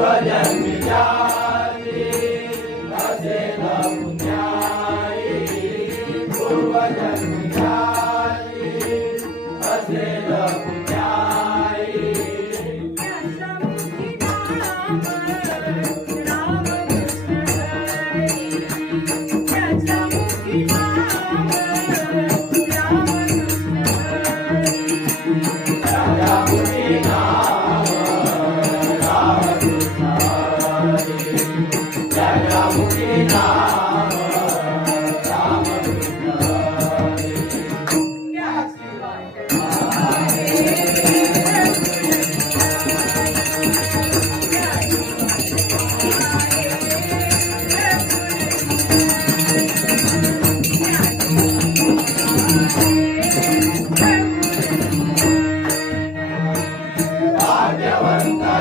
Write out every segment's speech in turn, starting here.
be jamila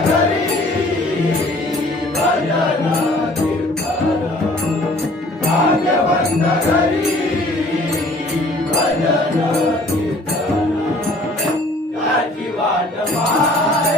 जरी बाल्याना तिरपर आर्य one घरी भजन कीताना वाट मारे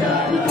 Yeah.